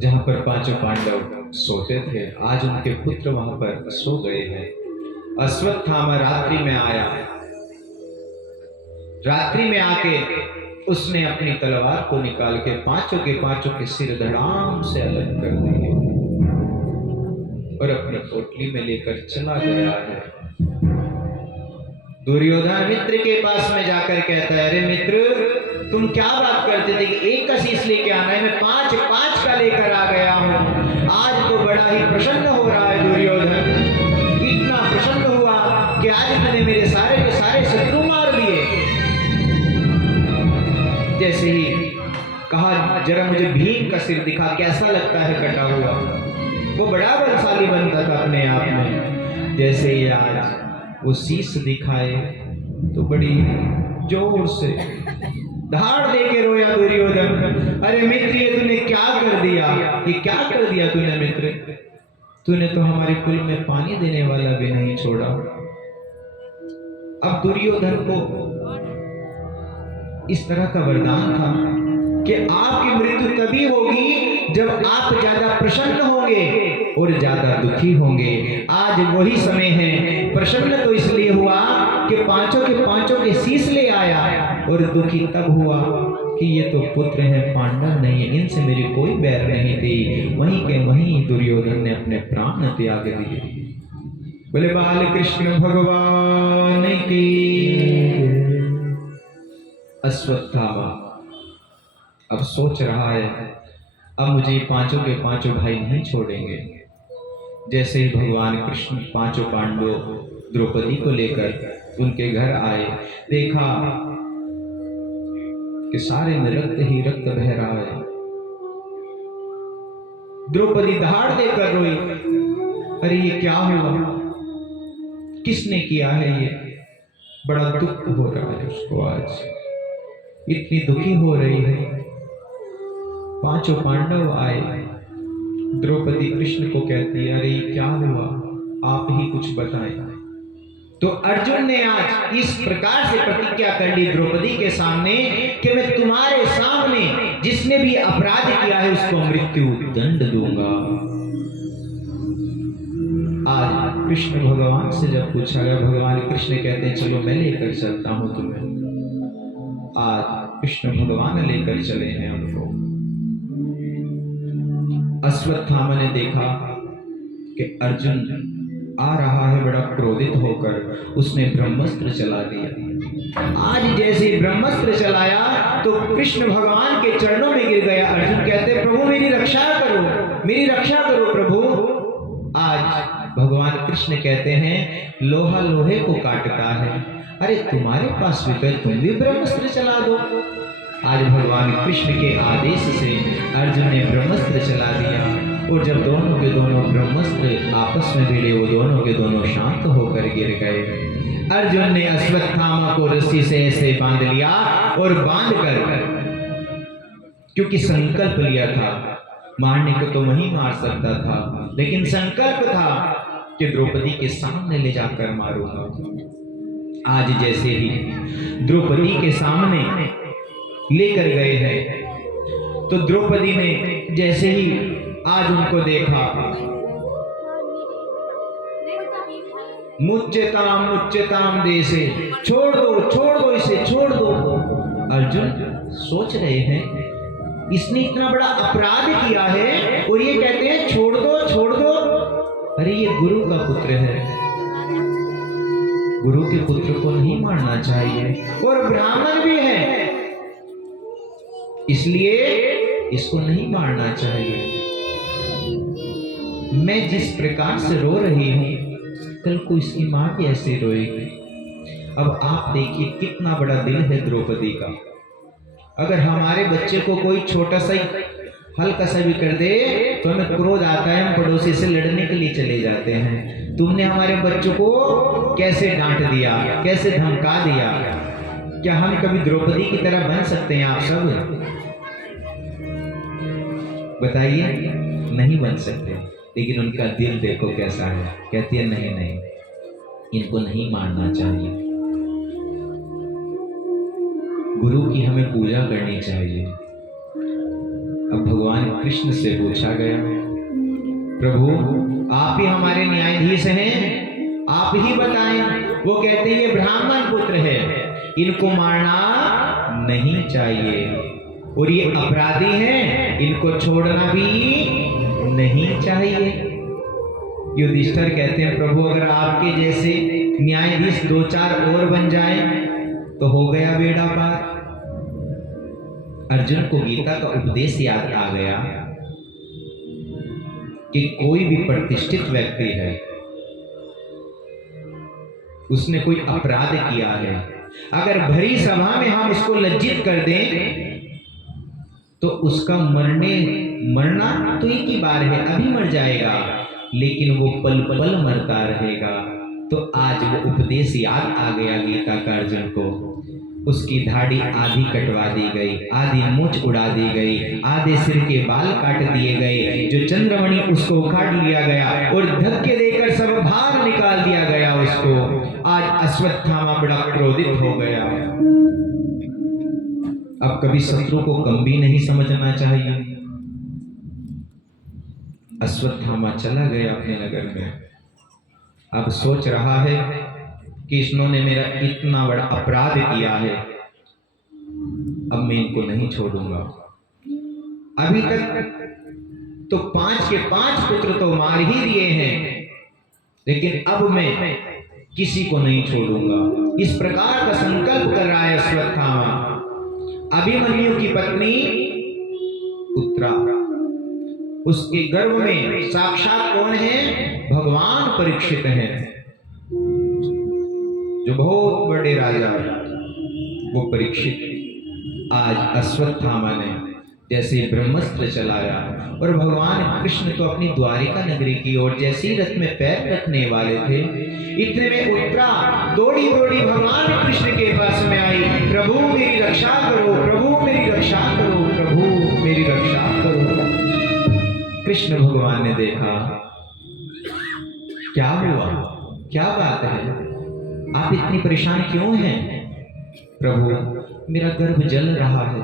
जहाँ पर पांचों पांडव सोते थे, आज उनके पुत्र वहां पर सो गए हैं। अश्वत्थामा रात्रि में आया। रात्रि में आके उसने अपनी तलवार को निकाल के पांचों के सिर धड़ाम से अलग कर दिए और अपनी पोटली में लेकर चला गया है। दुर्योधन मित्र के पास में जाकर कहता है, अरे मित्र, तुम क्या बात करते थे कि एक का शीश लेके आना है, मैं पांच पांच का लेकर आ गया हूं। आज तो बड़ा ही प्रसन्न हो रहा है दुर्योधन, इतना प्रसन्न हुआ कि आज मैंने मेरे सारे के सारे शत्रु मार दिए। जैसे ही कहा, जरा मुझे भीम का सिर दिखा, कैसा लगता है कटा हुआ। वो बड़ा बलशाली बनता था अपने आप में। जैसे ही आज वो शीश दिखाए तो बड़ी जोर से धाड़ दे के रोया दुर्योधन। अरे मित्र, ये तूने क्या कर दिया, ये क्या कर दिया तूने मित्र? तूने तो हमारे कुल में पानी देने वाला भी नहीं छोड़ा। अब दुर्योधन को इस तरह का वरदान था कि आपकी मृत्यु तभी होगी जब आप ज्यादा प्रसन्न होंगे और ज्यादा दुखी होंगे। आज वही समय है। प्रसन्न तो इसलिए हुआ कि पांचों के शीश ले आया, और दुखी तब हुआ कि ये तो पुत्र हैं, पांडव नहीं है, इनसे मेरी कोई बैर नहीं थी। वहीं के वहीं दुर्योधन ने अपने प्राण त्याग दिए। बोले बाल कृष्ण भगवान की। अश्वत्थामा अब सोच रहा है, अब मुझे पांचों के पांचों भाई नहीं छोड़ेंगे। जैसे ही भगवान कृष्ण पांचों पांडवों द्रौपदी को लेकर उनके घर आए, देखा कि सारे में रक्त ही रक्त बह रहा है। द्रौपदी दहाड़ देकर रोई, अरे ये क्या हुआ, किसने किया है ये? बड़ा दुख हो रहा है उसको, आज इतनी दुखी हो रही है। पांचों पांडव आए, द्रौपदी कृष्ण को कहती है, अरे ये क्या हुआ, आप ही कुछ बताएं। तो अर्जुन ने आज इस प्रकार से प्रतिज्ञा कर ली द्रौपदी के सामने कि मैं तुम्हारे सामने जिसने भी अपराध किया है उसको मृत्यु दंड दूंगा। आज कृष्ण भगवान से जब पूछा गया, भगवान कृष्ण कहते हैं, चलो मैं लेकर चलता हूं तुम्हें। आज कृष्ण भगवान लेकर चले हैं हमको। अश्वत्थामा ने देखा कि अर्जुन आ रहा है, बड़ा क्रोधित होकर उसने ब्रह्मास्त्र चला दिया। आज जैसे ब्रह्मास्त्र चलाया तो कृष्ण भगवान के चरणों में गिर गया। अर्जुन कहते, प्रभु मेरी रक्षा करो, मेरी रक्षा करो प्रभु। आज भगवान कृष्ण कहते हैं, लोहा लोहे को काटता है, अरे तुम्हारे पास भी तो, तुम भी ब्रह्मास्त्र चला दो। आज भगवान कृष्ण के आदेश से अर्जुन ने ब्रह्मास्त्र चला दिया, और जब दोनों के दोनों ब्रह्मास्त्र आपस में भिड़े, वो दोनों के दोनों शांत होकर गिर गए। अर्जुन ने अश्वत्थामा को रस्सी से ऐसे बांध लिया, और बांध कर, क्योंकि संकल्प लिया था, मारने को तो वही मार सकता था, लेकिन संकल्प था कि द्रौपदी के सामने ले जाकर मारूंगा। आज जैसे ही द्रौपदी के सामने लेकर गए हैं, तो द्रौपदी ने जैसे ही आज उनको देखा, मुच्यताम मुच्यताम देशे, छोड़ दो इसे, छोड़ दो। अर्जुन सोच रहे हैं, इसने इतना बड़ा अपराध किया है और ये कहते हैं छोड़ दो, छोड़ दो। अरे ये गुरु का पुत्र है, गुरु के पुत्र को नहीं मारना चाहिए, और ब्राह्मण भी है, इसलिए इसको नहीं मारना चाहिए। मैं जिस प्रकार से रो रही हूं, कल को इसकी मां भी ऐसे रोएगी। अब आप देखिए कितना बड़ा दिल है द्रौपदी का। अगर हमारे बच्चे को कोई छोटा सा हल्का सा भी कर दे तो हमें क्रोध आता है, हम पड़ोसी से लड़ने के लिए चले जाते हैं। तुमने हमारे बच्चों को कैसे डांट दिया, कैसे धमका दिया। क्या हम कभी द्रौपदी की तरह बन सकते हैं आप सब? बताइए, नहीं बन सकते। लेकिन उनका दिल देखो कैसा है, कहती है नहीं नहीं, इनको नहीं मारना चाहिए। गुरु की हमें पूजा करनी चाहिए। अब भगवान कृष्ण से पूछा गया, प्रभु आप ही हमारे न्यायाधीश हैं, आप ही बताएं। वो कहते हैं ये ब्राह्मण पुत्र है, इनको मारना नहीं चाहिए और ये अपराधी हैं, इनको छोड़ना भी नहीं चाहिए। युधिष्ठिर कहते हैं प्रभु अगर आपके जैसे न्यायाधीश 2-4 और बन जाए तो हो गया बेड़ा पार। अर्जुन को गीता का उपदेश याद आ गया कि कोई भी प्रतिष्ठित व्यक्ति है, उसने कोई अपराध किया है, अगर भरी सभा में हम उसको लज्जित कर दें तो उसका मरना तो एक ही बार है, अभी मर जाएगा, लेकिन वो पल पल मरता रहेगा। तो आज वो उपदेश याद आ गया गीता का अर्जुन को। उसकी दाढ़ी आधी कटवा दी गई, आधी मूंछ उड़ा दी गई, आधे सिर के बाल काट दिए गए, जो चंद्रमणि उसको उखाड़ लिया गया और धक्के देकर सब भार निकाल दिया गया उसको। आज अश्वत्थामा बड़ा क्रोधित हो गया। अब कभी शत्रु को कम भी नहीं समझना चाहिए। अश्वत्थामा चला गया अपने नगर में। अब सोच रहा है कृष्णों ने मेरा इतना बड़ा अपराध किया है, अब मैं इनको नहीं छोड़ूंगा। अभी तक तो 5 के 5 पुत्र तो मार ही दिए हैं, लेकिन अब मैं किसी को नहीं छोड़ूंगा। इस प्रकार का संकल्प कर रहा है अश्वत्थामा। अभिमन्यु की पत्नी उत्तरा, उसके गर्भ में साक्षात कौन है? भगवान परीक्षित हैं, जो बहुत बड़े राजा वो परीक्षित। आज अश्वत्थामा ने जैसे ब्रह्मास्त्र चलाया और भगवान कृष्ण तो अपनी द्वारिका नगरी की ओर जैसे ही रथ में पैर रखने वाले थे, इतने में उत्तरा दौड़ी दौड़ी भगवान कृष्ण के पास में आई। प्रभु मेरी रक्षा करो, प्रभु मेरी रक्षा करो, प्रभु मेरी रक्षा करो। कृष्ण भगवान ने देखा, क्या हुआ, क्या बात है, आप इतनी परेशान क्यों हैं? प्रभु मेरा गर्भ जल रहा है,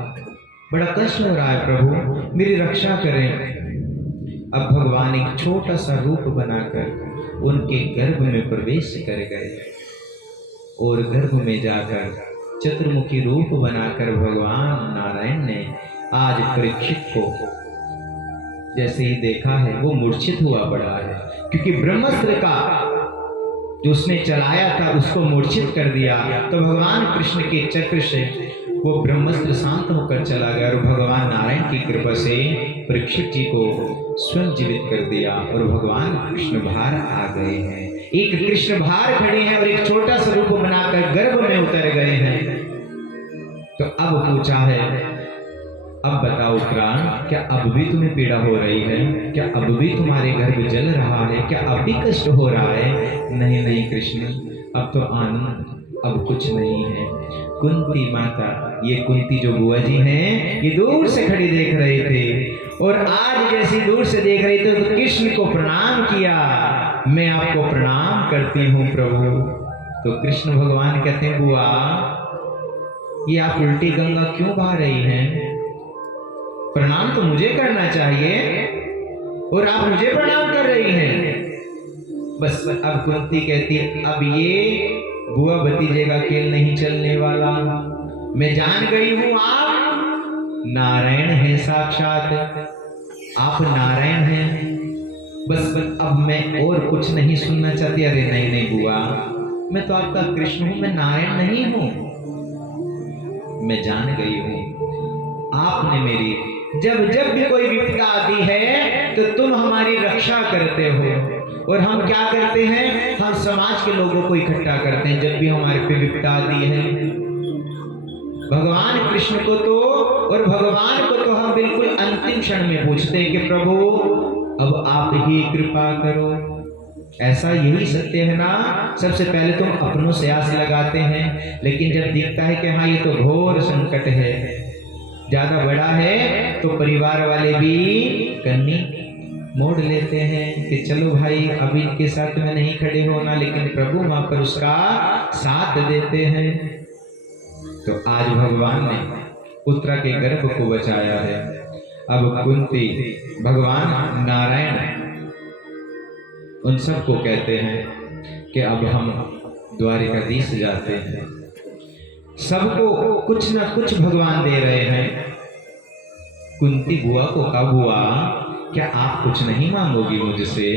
बड़ा कष्ट हो रहा है, प्रभु मेरी रक्षा करें। अब भगवान एक छोटा सा रूप बनाकर उनके गर्भ में प्रवेश कर गए और गर्भ में जाकर चतुर्मुखी रूप बनाकर भगवान नारायण ने आज परीक्षित को जैसे ही देखा है वो मूर्छित हुआ पड़ा है, क्योंकि ब्रह्मास्त्र का जो उसने चलाया था उसको मूर्छित कर दिया। तो भगवान कृष्ण के चक्र से वो ब्रह्मास्त्र शांत होकर चला गया और भगवान नारायण की कृपा से परीक्षित जी को स्वयं जीवित कर दिया और भगवान कृष्ण बाहर आ गए हैं। एक कृष्ण बाहर खड़े हैं और एक छोटा सा रूप बनाकर गर्भ में उतर गए हैं। तो अब पूछा है, अब बताओ प्राण, क्या अब भी तुम्हें पीड़ा हो रही है? क्या अब भी तुम्हारे गर्भ जल रहा है? क्या अब भी कष्ट हो रहा है? नहीं नहीं कृष्ण, अब तो आनंद, अब कुछ नहीं है। कुंती माता, ये कुंती जो बुआ जी हैं, ये दूर से खड़ी देख रहे थे और आज जैसी दूर से देख रहे थे तो कृष्ण को प्रणाम किया। मैं आपको प्रणाम करती हूँ प्रभु। तो कृष्ण भगवान कहते हैं, बुआ ये आप उल्टी गंगा क्यों बहा रही हैं? प्रणाम तो मुझे करना चाहिए और आप मुझे प्रणाम कर रही हैं। बस अब कुंती कहती है, अब ये बुआ भतीजे का खेल नहीं चलने वाला। मैं जान गई हूं आप नारायण हैं, साक्षात आप नारायण हैं। बस अब मैं और कुछ नहीं सुनना चाहती। अरे नहीं नहीं बुआ, मैं तो आपका कृष्ण हूं, मैं नारायण नहीं हूं। मैं जान गई हूं आपने मेरी जब जब भी कोई विपदा आती है तो तुम हमारी रक्षा करते हो और हम क्या करते हैं, हम समाज के लोगों को इकट्ठा करते हैं जब भी हमारे पे विपदा आती है। भगवान कृष्ण को तो और भगवान को तो हम बिल्कुल अंतिम क्षण में पूछते हैं कि प्रभु अब आप ही कृपा करो। ऐसा यही सत्य है ना। सबसे पहले तुम अपनों से आस लगाते हैं, लेकिन जब दिखता है कि हाँ ये तो घोर संकट है, ज्यादा बड़ा है, तो परिवार वाले भी कन्नी मोड़ लेते हैं कि चलो भाई अभी इनके साथ में नहीं खड़े होना, लेकिन प्रभु वहां पर उसका साथ देते हैं। तो आज भगवान ने उत्तरा के गर्भ को बचाया है। अब कुंती भगवान नारायण उन सबको कहते हैं कि अब हम द्वारिकाधीश जाते हैं। सबको कुछ ना कुछ भगवान दे रहे हैं। कुंती बुआ को कब हुआ, क्या आप कुछ नहीं मांगोगी मुझसे?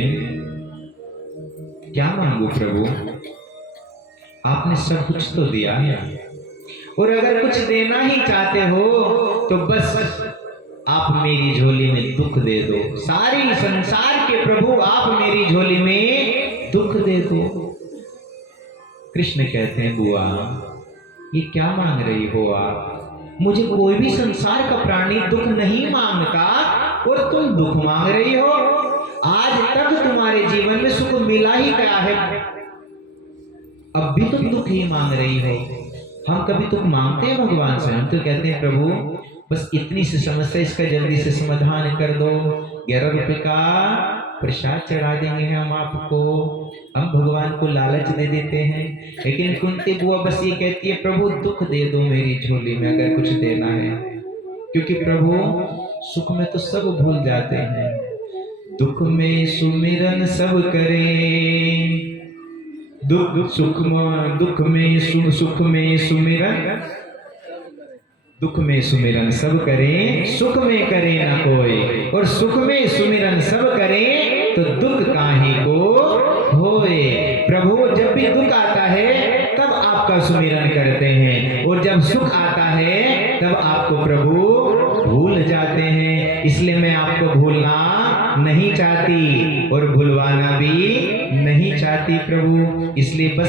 क्या मांगू प्रभु, आपने सब कुछ तो दिया है, और अगर कुछ देना ही चाहते हो तो बस आप मेरी झोली में दुख दे दो। सारी संसार के प्रभु आप मेरी झोली में दुख दे दो। कृष्ण कहते हैं बुआ ये क्या मांग रही हो आप? मुझे कोई भी संसार का प्राणी दुख नहीं मांगता और तुम दुख मांग रही हो। आज तक तुम्हारे जीवन में सुख मिला ही क्या है, अब भी तुम दुख ही मांग रही हो। हम कभी दुख मांगते हैं भगवान से? हम तो कहते हैं प्रभु बस इतनी सी समस्या, इसका जल्दी से समाधान कर दो, 11 रुपए का प्रसाद चढ़ा देंगे हम आपको। हम भगवान को लालच दे देते हैं। लेकिन कुंती बुआ बस ये कहती है प्रभु दुख दे दो मेरी झोली में अगर कुछ देना है, क्योंकि प्रभु सुख में तो सब भूल जाते हैं। दुख में सुमिरन सब करें, सुख में सुमिरन सब करें, सुख में करे ना कोई, और सुख में सुमिरन सब करें तो दुख काहे को होए। प्रभु जब भी दुख आता है तब आपका सुमिरन करते हैं, और जब सुख आता है तब आपको प्रभु भूल जाते हैं। इसलिए मैं आपको भूलना नहीं चाहती और भुलवाना भी नहीं चाहती प्रभु। इसलिए बस